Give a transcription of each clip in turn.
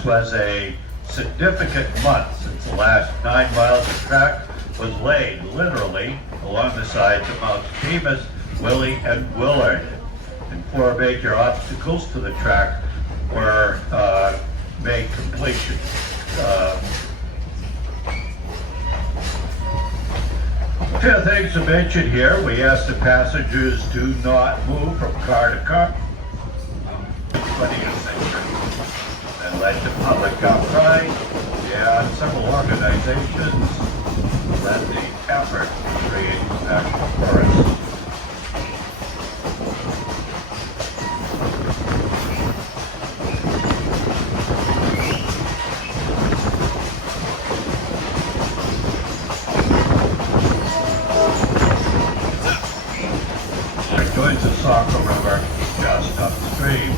August was a significant month since the last 9 miles of track was laid literally along the sides of Mount Bemis, Willie, and Willard. And 4 major obstacles to the track were made completion. A few things to mention here. We ask the passengers do not move from car to car. 20th century. And led to public outcry. And several organizations led the effort to create national forests. Joins the Saco River just upstream.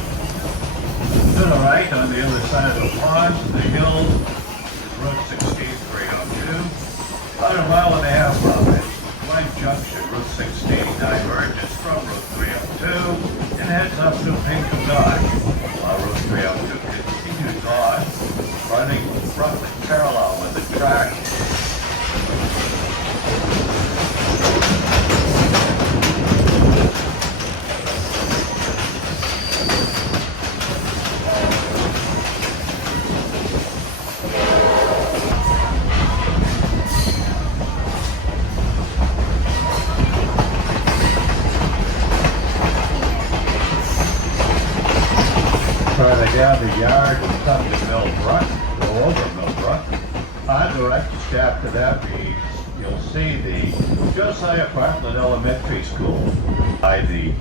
To the right, on the other side of the pond, the hill, is Route 16302. About a mile and a half from it, Conway Junction, Route 16 diverges from Route 302 and heads up to Pinkham Notch, while Route 302 continues on, running roughly parallel with the track. Further down the yard, we come to Millbrook, go over Millbrook. On the right, just after that, you'll see the Josiah Bartlett Elementary School by the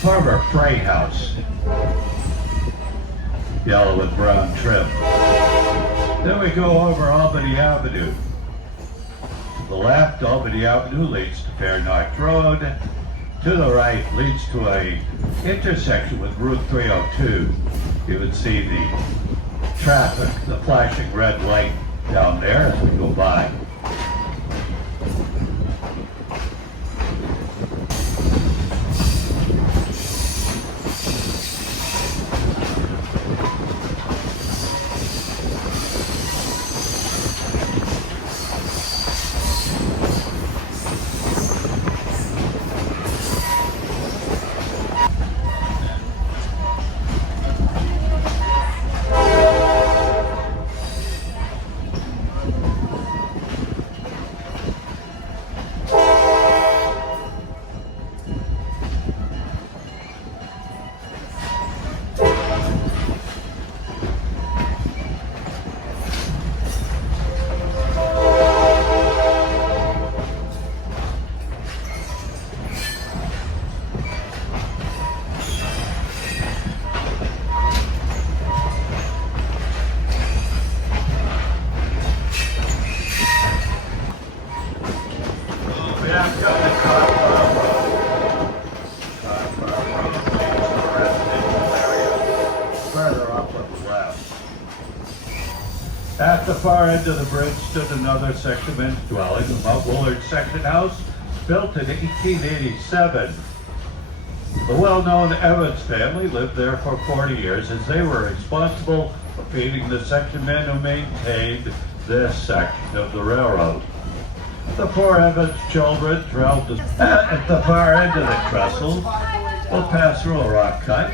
former freight house, yellow and brown trim. Then we go over Albany Avenue. To the left, Albany Avenue leads to Fair Notch Road. To the right leads to a intersection with Route 302. You would see the traffic, the flashing red light down there as we go by. At the far end of the bridge stood another settlement dwelling, the Mount Willard section house, built in 1887. The well-known Evans family lived there for 40 years as they were responsible for feeding the section men who maintained this section of the railroad. The 4 Evans children traveled at the far end of the trestle. We'll pass through a rock cut.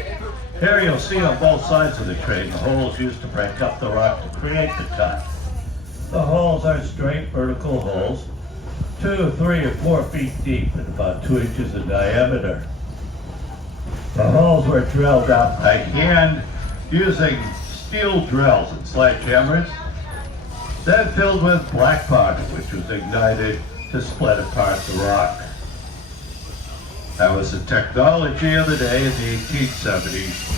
Here you'll see on both sides of the train the holes used to break up the rock to create the cut. The holes are straight vertical holes, 2, 3, or 4 feet deep and about 2 inches in diameter. The holes were drilled out by hand using steel drills and sledgehammers, then filled with black powder, which was ignited to split apart the rock. That was the technology of the day in the 1870s.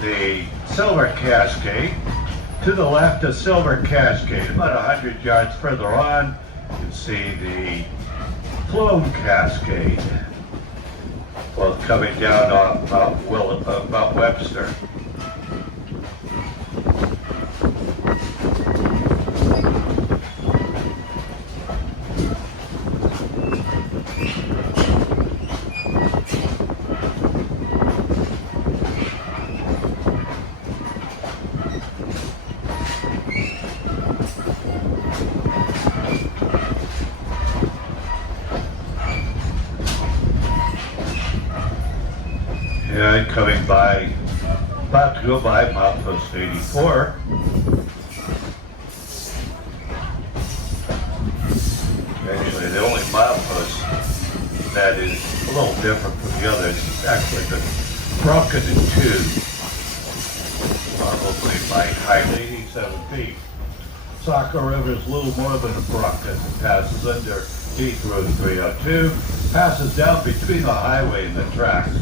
The Silver Cascade To the left, a silver cascade. About 100 yards further on, you see the Plume Cascade, both coming down off Mount Webster. And coming by, about to go by milepost 84. Actually, the only milepost that is a little different from the others is actually been broken in two, probably by height 87 feet. Saco River is a little more than a brook as it passes under Heath Road 302, passes down between the highway and the tracks.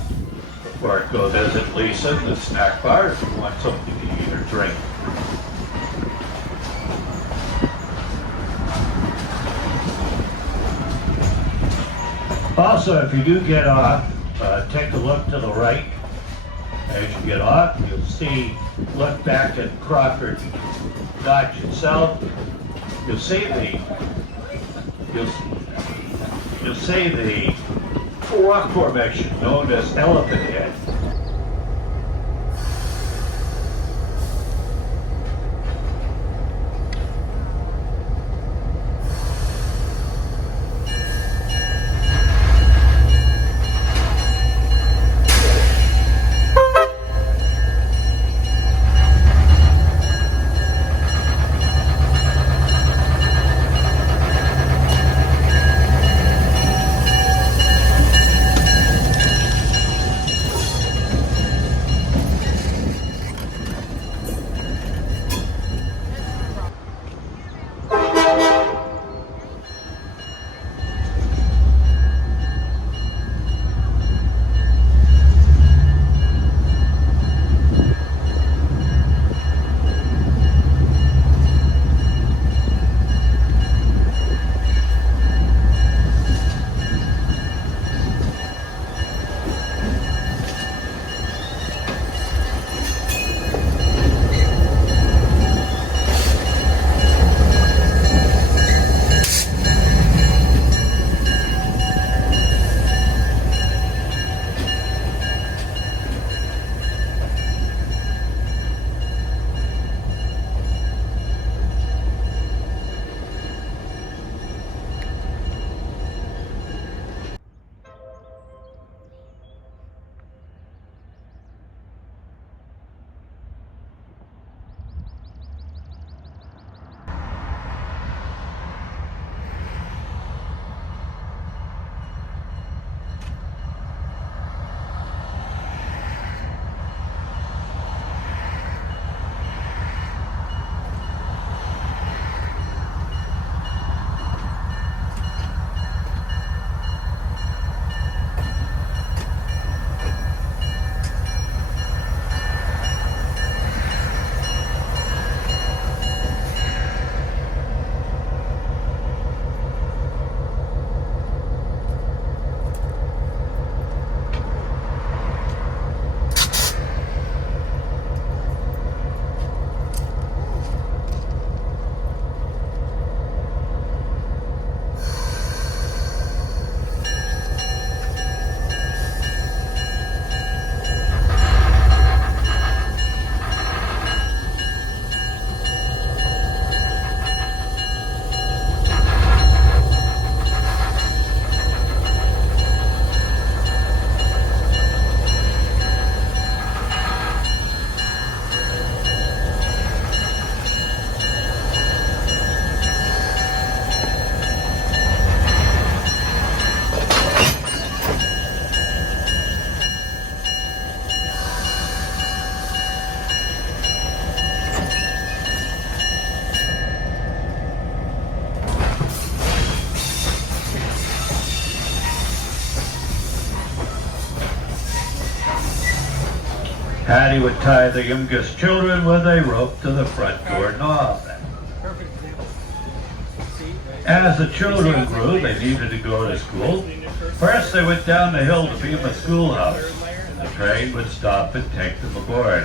Before it goes, visit Lisa in the snack bar if you want something to eat or drink. Also, if you do get off, take a look to the right. As you get off, you'll see, look back at Crawford Notch itself. You'll see the rock formation known as Elephant Head. Hattie would tie the youngest children with a rope to the front door knob. As the children grew, they needed to go to school. First, they went down the hill to Beaver Schoolhouse, and the train would stop and take them aboard.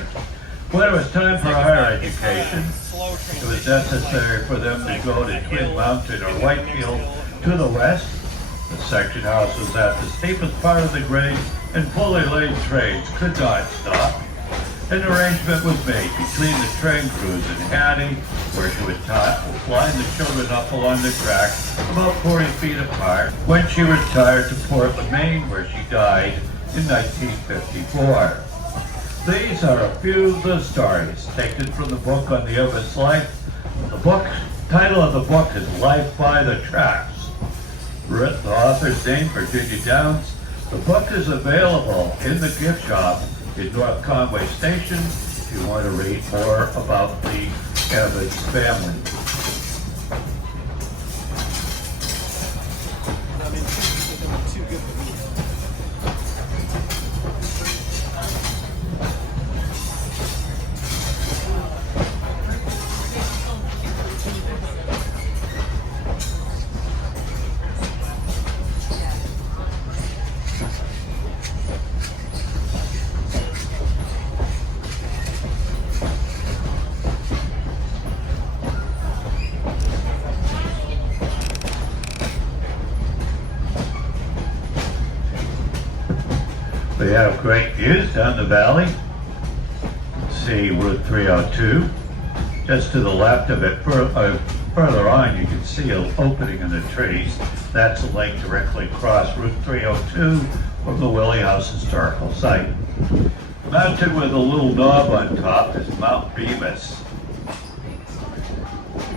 When it was time for higher education, it was necessary for them to go to Twin Mountain or Whitefield to the west. The section house was at the steepest part of the grade, and fully laden trains could not stop. An arrangement was made between the train crews and Hattie, where she would line the children up along the track about 40 feet apart, when she retired to Portland, Maine, where she died in 1954. These are a few of the stories taken from the book on the Evans life. The title of the book is Life by the Tracks. The author's name, Virginia Downs. The book is available in the gift shop in North Conway Station if you want to read more about the Evans family. We have great views down the valley. See Route 302. Just to the left of it, further on, you can see an opening in the trees. That's a link directly across Route 302 from the Willie House Historical Site. Mounted with a little knob on top is Mount Bemis.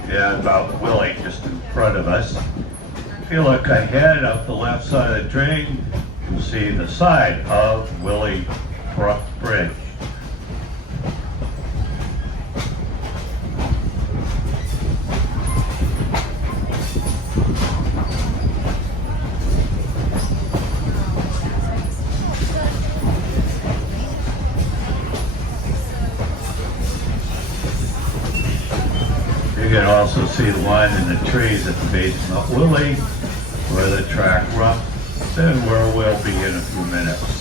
Yeah, Mount Willie just in front of us. If you look ahead up the left side of the train, you'll see the side of Willie Brook Bridge. You can also see the line in the trees at the base of Mount Willie, where the track runs, and where we'll be in a few minutes.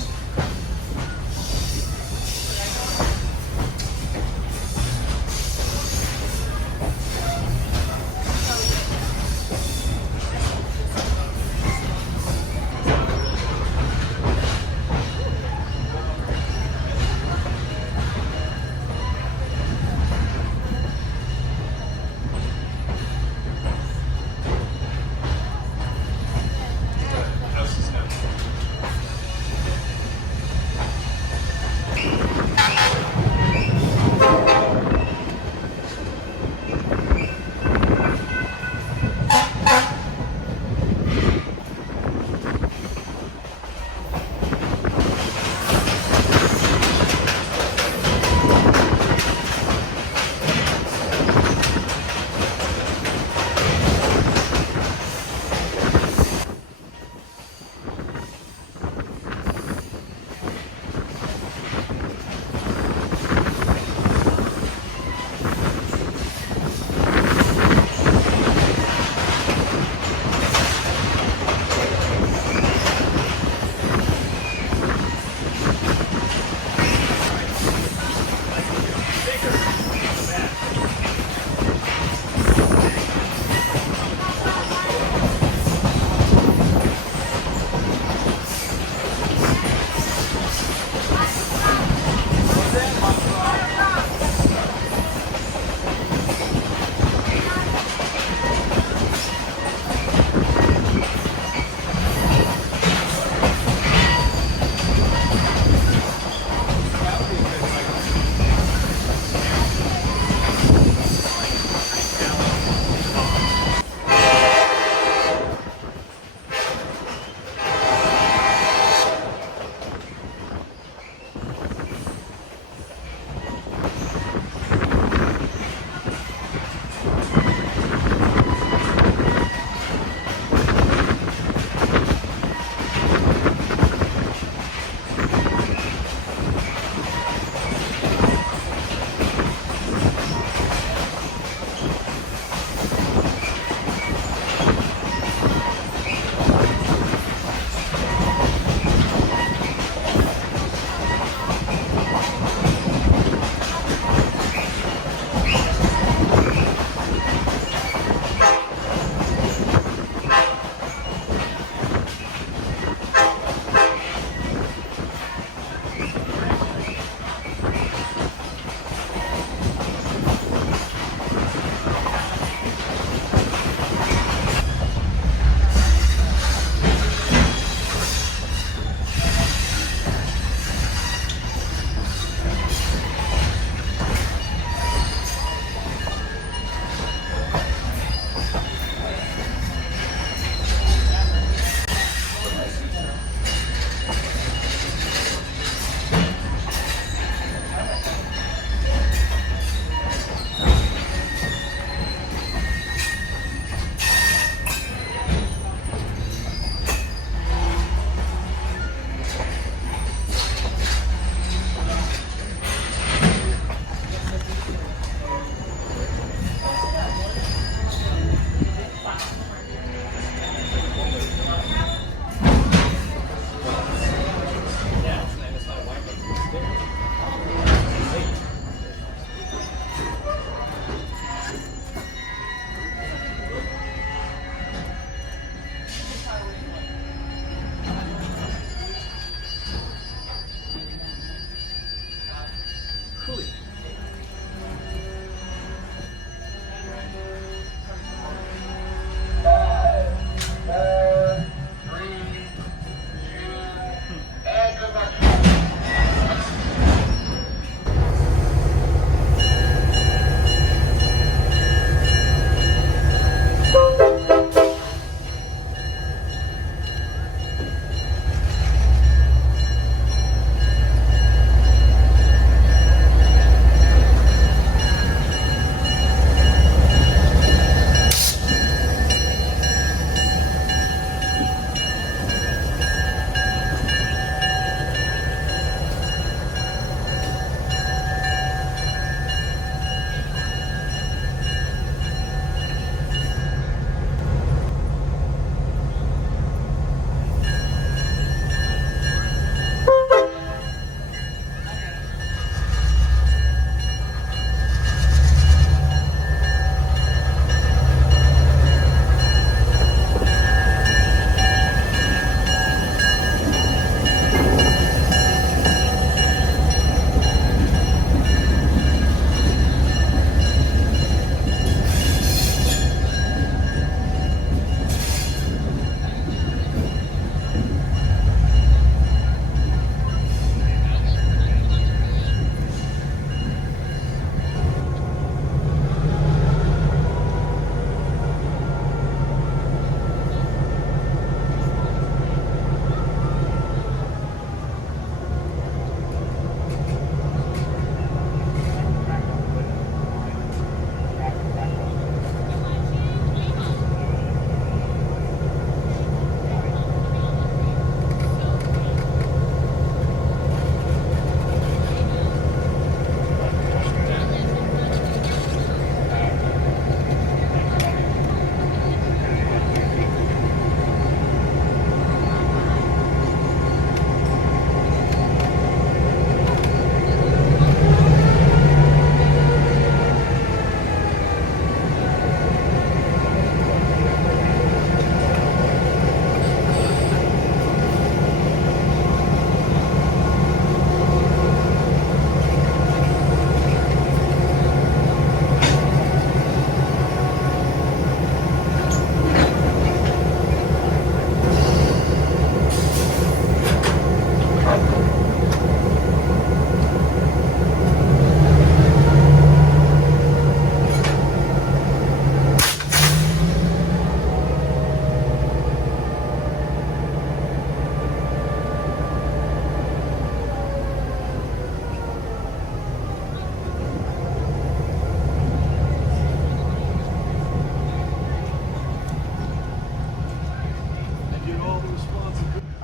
all the responsibility.